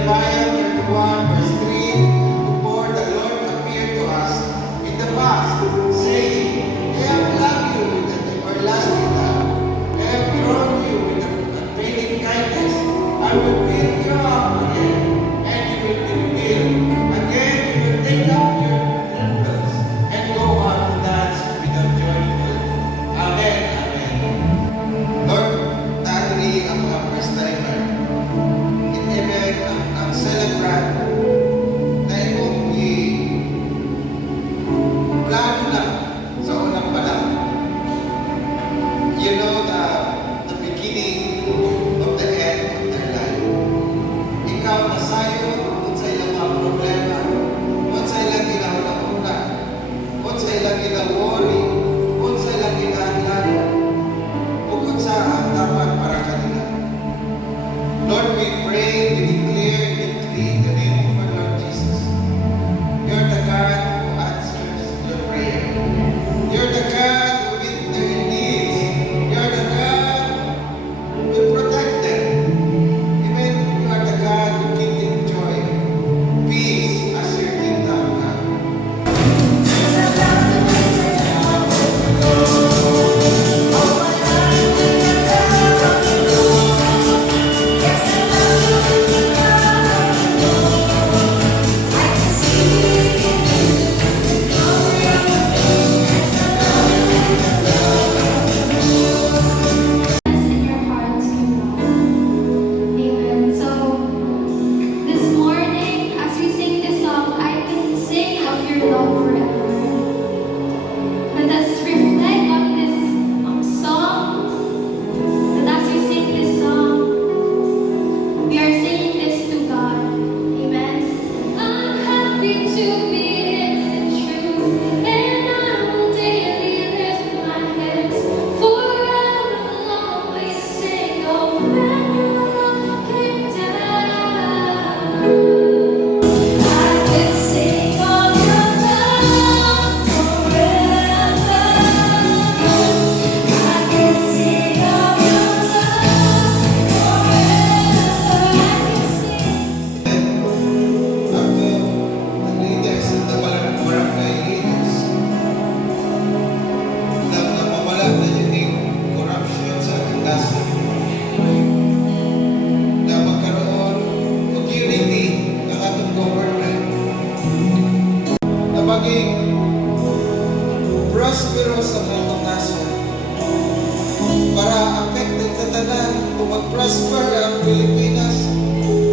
Jeremiah 31 verse 3 to 4, the Lord appeared to us in the past, saying, I have loved you with an everlasting love. I have drawn you with unfailing kindness. I will build you up again, and you will be rebuilt. Again, you will take up your burdens and go out to dance without joyful. Amen. Amen. Lord, tadi ang mga first timer. Amen. Ang celebrant na imong plano na sa unang pa lang. You know the beginning of the end of their life. Ikaw nasayo kung sa ilang mga problema, kung sa ilang ginahuna-una, kung sa ilang ginawori, kung sa ilang ginahanglanon, o kung sa ang dapat para kanila. Lord, we pray, we declare, decree in the name of our Lord Jesus. You're the God who answers your prayer. You're the God who meets their needs. You're the God who protect them. Even you are the God who gives them joy, peace as your kingdom come. In your hearts, Amen. So this morning, as we sing this song, I can sing of your love forever. Let us reflect on this song. And as we sing this song, we are singing this to God. Amen. I'm happy to be in the truth, and I will daily lift my hands. For I will always sing, oh, when your love came down. I can sing of your love forever. I can sing of your love forever. I can sing. The leaders and the barangay leaders na mawala na yung corruption sa industry, na magkaroon ng unity ng ating government, na maging prosperous ang atong nasod, para affected na tanan kung mag-prosper ang Pilipinas,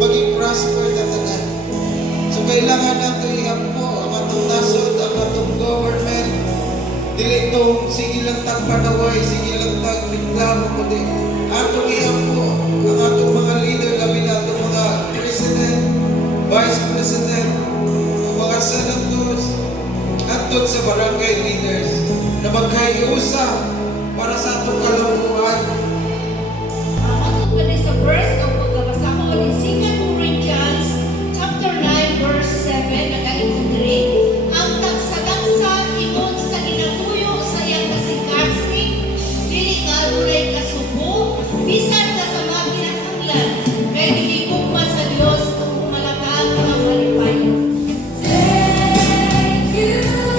maging prosper na tanan. So kailangan nato ihampo ang atong nasod, ang atong government. Dili itong sige lang tag panaway, sige lang tag reklamo, kundi atong ihampo ang atong mga leader, labi na atong mga president, vice president, ang mga senators, atong sa barangay leaders na magkaiusap para sa atong kalambuan. Matod ka sa verse o pagbabasa mo ulit 2 Corinthians chapter 9 verse 7 nag-ainugri ang tagsa-tagsa ingon sa ginatuyo sa iyang kasing-kasing dili nga adunay kasubo bisan ka sa mga kinahanglan kay dili gugma sa Dios ang pumalakaang mga malipayon. Thank you, Lord.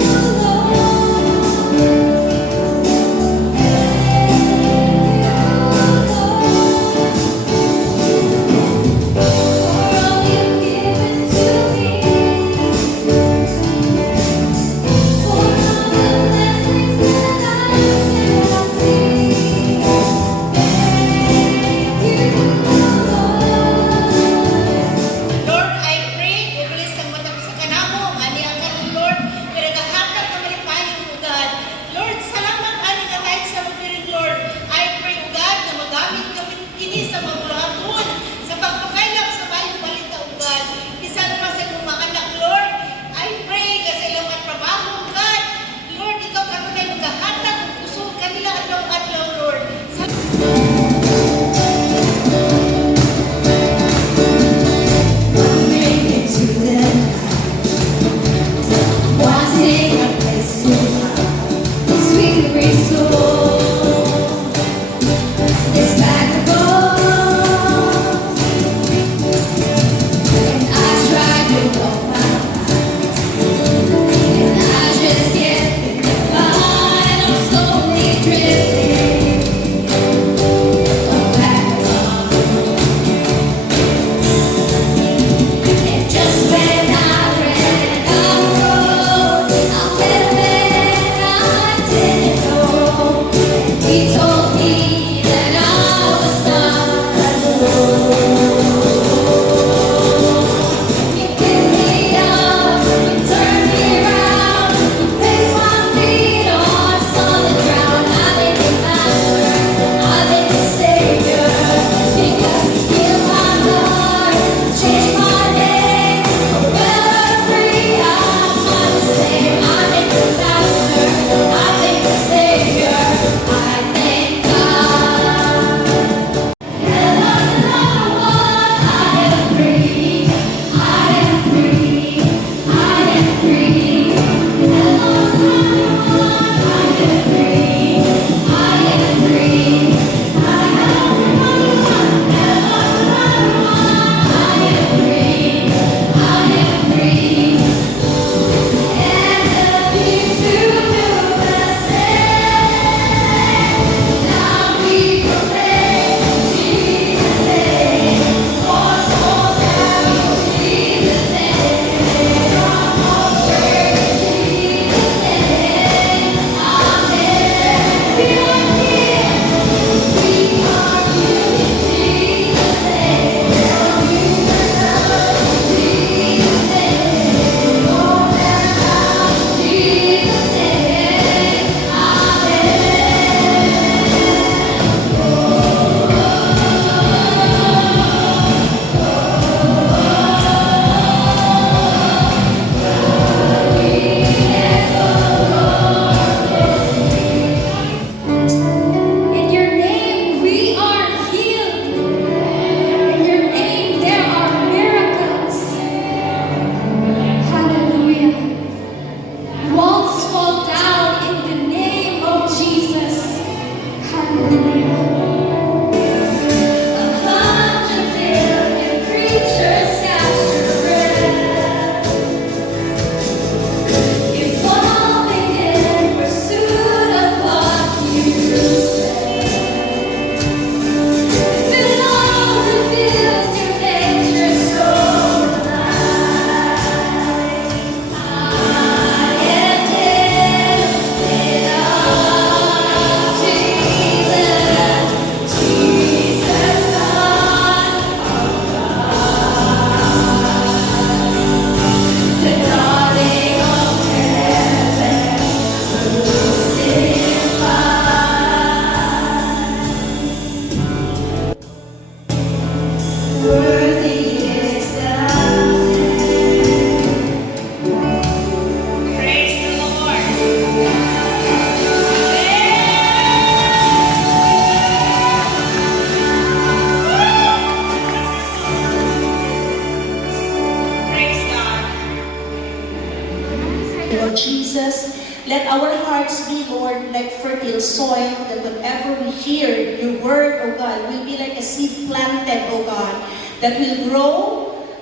Lord Jesus. Let our hearts be, Lord, like fertile soil, that whenever we hear your word, O God, will be like a seed planted, O God, that will grow,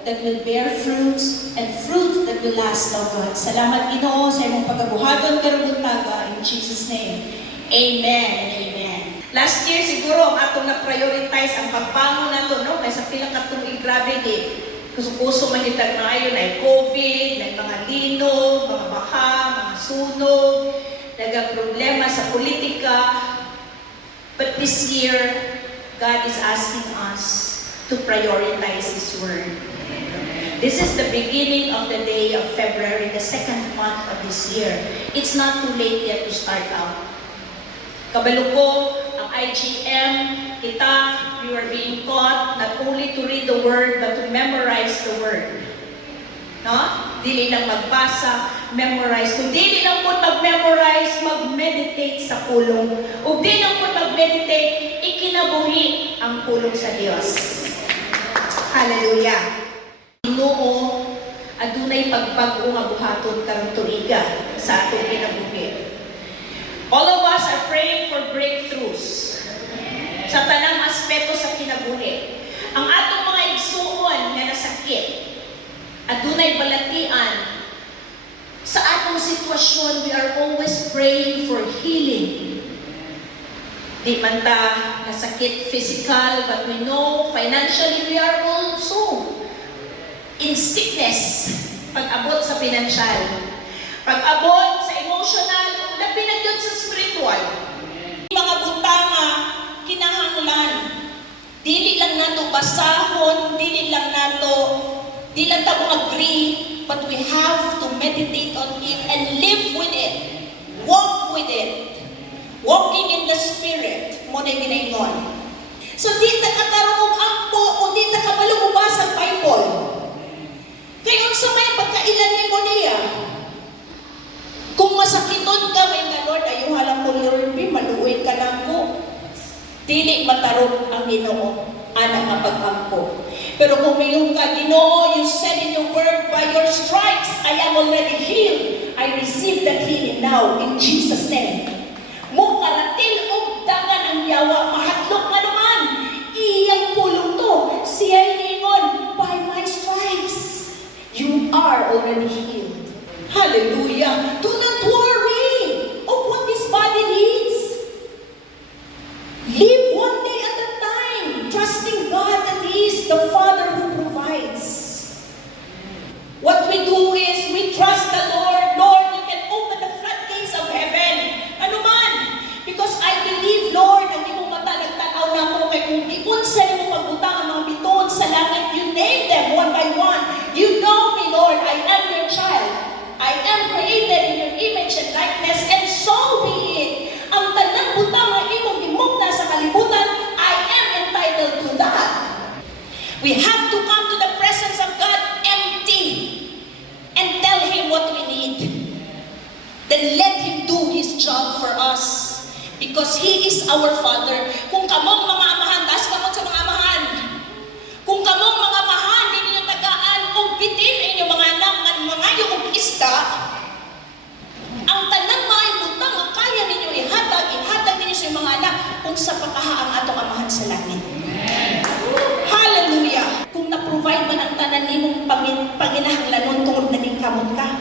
that will bear fruits, and fruit that will last, O God. Salamat, Ginoo, sa imong pagabuhaton karong buntaga, in Jesus' name. Amen and amen. Last year siguro, atong na-prioritize ang pagbangon nato, no? May sa pila katong grabe ni kuso-kuso man yung tagnayon, ay COVID, ay mga linog, mga baha, mga sunog, dagang problema sa politika. But this year, God is asking us to prioritize His Word. This is the beginning of the day of February, the second month of this year. It's not too late yet to start out. Kabalo ko, ang IGM, kita, you are being taught not only to read the Word, but to memorize the Word. No? Dili lang magbasa, memorize. Kung dili lang po mag-memorize, mag-meditate sa pulong. O di lang po mag-meditate, ikinabuhi ang pulong sa Diyos. Hallelujah. Ginoo, adunay pagbago nga buhaton karong tuiga sa atong kinabuhi. All of us are praying for breakthroughs sa tanang aspeto sa kinabuhi. Ang atong mga igsuon nga nasakit, adunay balatian sa atong sitwasyon, we are always praying for healing. Di man ta nasakit physical, but we know financially we are also in sickness. Pag-abot sa financial, pag-abot sa emotional, labi na yun sa spiritual. Mga butanga, kinahanglan. Dili lang nato basahon, dili lang ta mo agree, but we have to meditate on it and live with it. Walk with it. Walking in the Spirit, mo na ginaingon. So di ta katarong ampo o di ta kabalo sa Bible. Kaya unsa may pagkailan ni mo niya? Kung masakiton ka, may ka, Lord, ayaw halang ko, Lord, maluoy ka lang ko. Dili matarong ang Ginoo, anak nga pag-ampo. Pero kung mayroon ka, Ginoo, you said in your word, by your stripes, I am already healed. I receive that healing now, in Jesus' name. Mo karatil og dagan ang yawa, mahatlok nga naman. Iyang pulong to, siya iningon, by my stripes, you are already healed. Hallelujah. Do not worry of what this body needs. Live one day at a time, trusting God that He is the Father who provides. What we do is we trust the Lord. Lord, you can open the floodgates of heaven. Ano man? Because I believe, Lord, ang imong mata nagtanaw na ako kay kung iunsa mo pagbutang ang mga bituon sa langit, you name them one by one. You know me, Lord. I am your child. I am created in your image and likeness, and so be it. Ang tanang butang na imong gimugna sa kalibutan, I am entitled to that. We have to come to the presence of God empty and tell Him what we need. Then let Him do His job for us. Because He is our Father. Kung kamong mga amahan, das kamong sa mga amahan. Kung kamong mga amahan, di ninyo tagaan, o bitin ninyo mga anak, mga yung isda, ang tanang mga ibutang, ang kaya ninyo ihatag ninyo sa mga anak, kung sa pakaha ang atong amahan sa langit. Hallelujah! Kung na-provide man ang tanan nimong panginahanglanon tungod na ning kamot ka,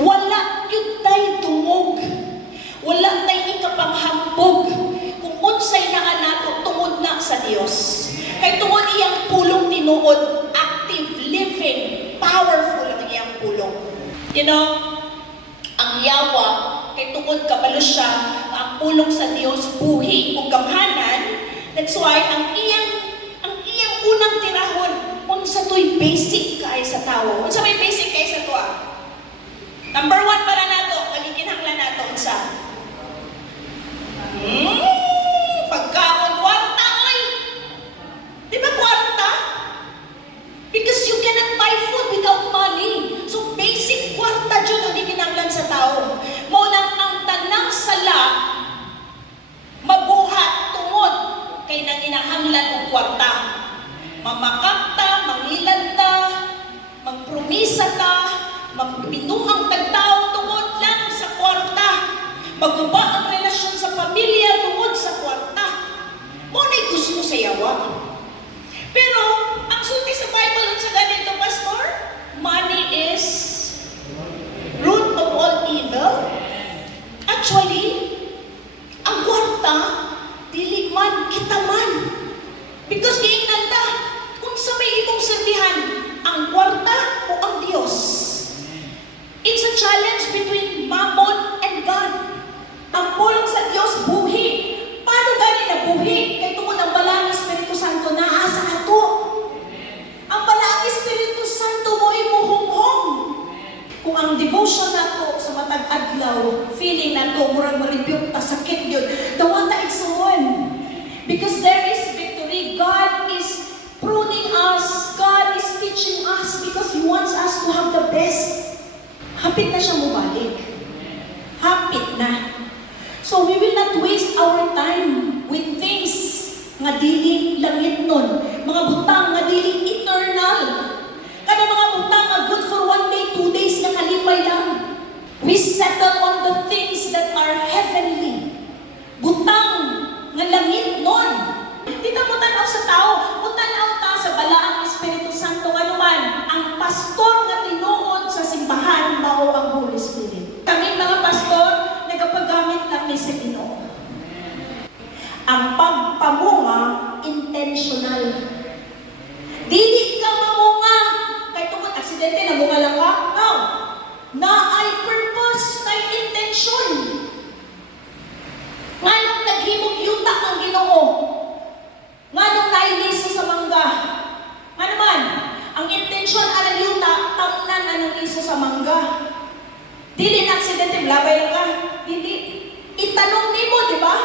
wala yung tayo tungog, wala tayo ikapanghambog, kung unsay na nato tungod na sa Dios. Kay tungod iyang pulong tinuod, active, living, powerful ang iyang pulong. You know, ang yawa, kay tungod kabalo siya, ang pulong sa Dios, buhi o gamhanan. That's why ang iyang unang tirahon, unsa to'y basic kay sa tao. Unsa may basic kay sa tuwa? Number 1 para nato, nagikinahanglan nato unsa? Pagkaon, kwarta, oy! Di ba kwarta? Because you cannot buy food without money. So basic kwarta dyan ang ikinanglan sa tao. Munang ang tanang sala, mabuhat tungod kay nang inahanglan og kwarta. Mamakak ta, mangilad ta, magpromisa ta, magbinuhang ta Maguba ang relasyon sa pamilya tungod sa kwarta. Muna'y gusto sa yawa. Pero, ang sulti sa Bible sa ganito, Pastor, money is root of all evil. Actually, ang kwarta, dili man, kita man. Because giingnan kung sa may imong silbihan, ang kwarta o ang Diyos. It's a challenge between Mammon and God. Ang pulong sa Diyos, buhi. Paano gani na buhi? Kay tungod ang balang Espiritu Santo naa sa ato. Ang balang Espiritu Santo mo imuhunghong. Kung ang devotion nato sa matag adlaw, feeling nato murag ma-rebuke ta sakit yun. Dawata igsuon. Because there is victory. God is pruning us. God is teaching us because He wants us to have the best. Hapit na siya mubalik. Hapit na. So we will not waste our time with things nga dili langit nun. Mga butang nga dili eternal. Kada mga butang nga good for 1 day, 2 days na kalipay lang. We settle on the things that are heavenly. Butang nga langit nun. Tika mo tanaw sa tao, mo tanaw ta sa balaang Espiritu Santo nga naman, ang pastor nga tinuod sa simbahan mao ang Holy Spirit. Kami mga pastor, nagapagamit lang ni sa Ginoo. Ang pagpamunga intentional. Dili ka mamunga kay tungod aksidente namunga lang ka. No. Na ay purpose, na intention. Nganong naghimog yuta ang Ginoo? Nganong nailiso sa mangga? Nga naman, ang intention anang yuta, tamnan anang liso sa mangga. Dili na aksidente, labay lang ka. Dili. Itanong nimo, di ba?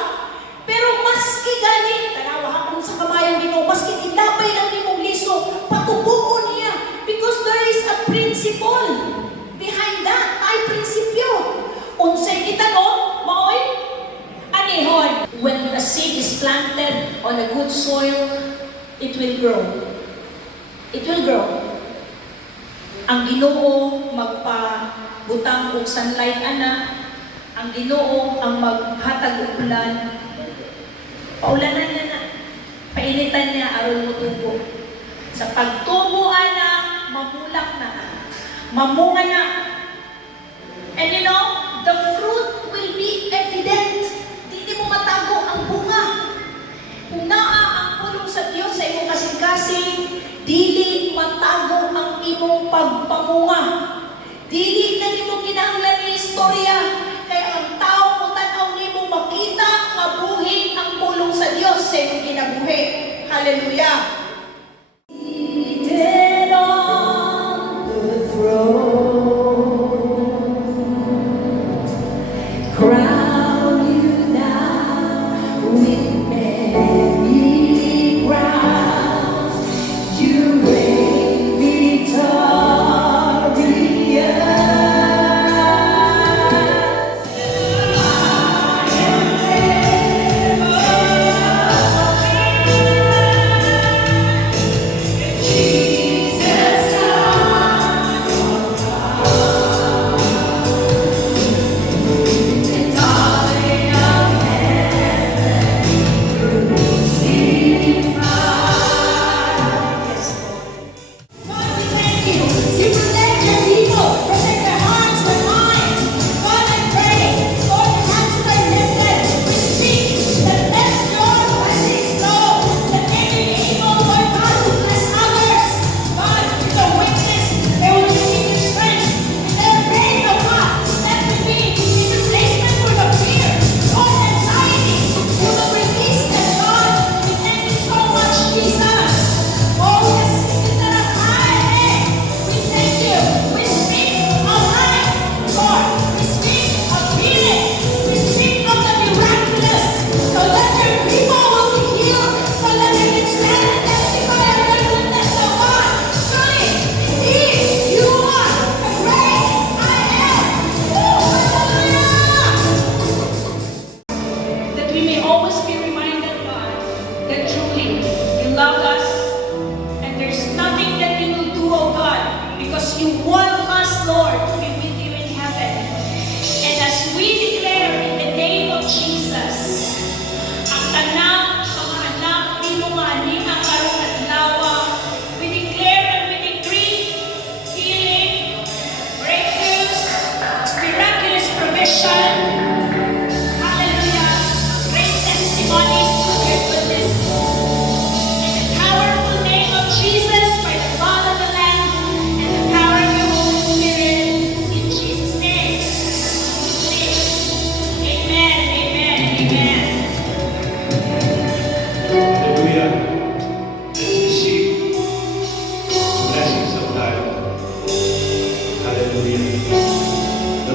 Pero maski gani, tanawa hapon sa kamayang Ginoo, maski ilabay lang nimong liso, patubuon niya. Because there is a principle behind that. Ay prinsipyo. Unsay itanong, maoy? Anihon. When the seed is planted on a good soil, it will grow. It will grow. Ang Ginoo magpabutang og sunlight ana, ang Ginoo ang maghatag og ulan. Paulanan niya na, painitan niya aron motubo. Sa pagtubo ana, mamulak na, mamunga na. And you know, the fruit will be evident. Hindi mo matago ang bunga. Kung naa ang pulong sa Diyos sa imong kasing-kasing, dili matago ang imong pagpamunga. Dili na nimo kinahanglan ni istorya. Kaya ang tao mo tanaw nimo makita nga buhi ang pulong sa Diyos sa imong kinabuhi. Hallelujah. Seated on the throne, crown you now with many crowns. You reign you want us, Lord, to be with you in heaven. And as we declare in the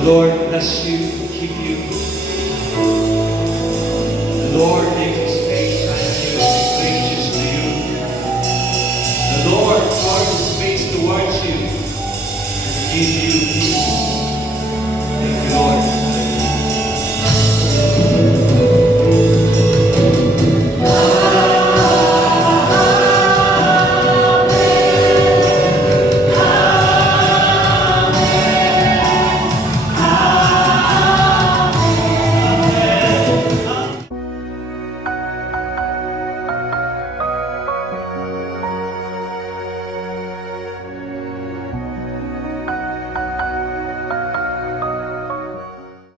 Lord bless you, keep you. The Lord make his face shine on you and be gracious to you. The Lord turn his face towards you and give you peace.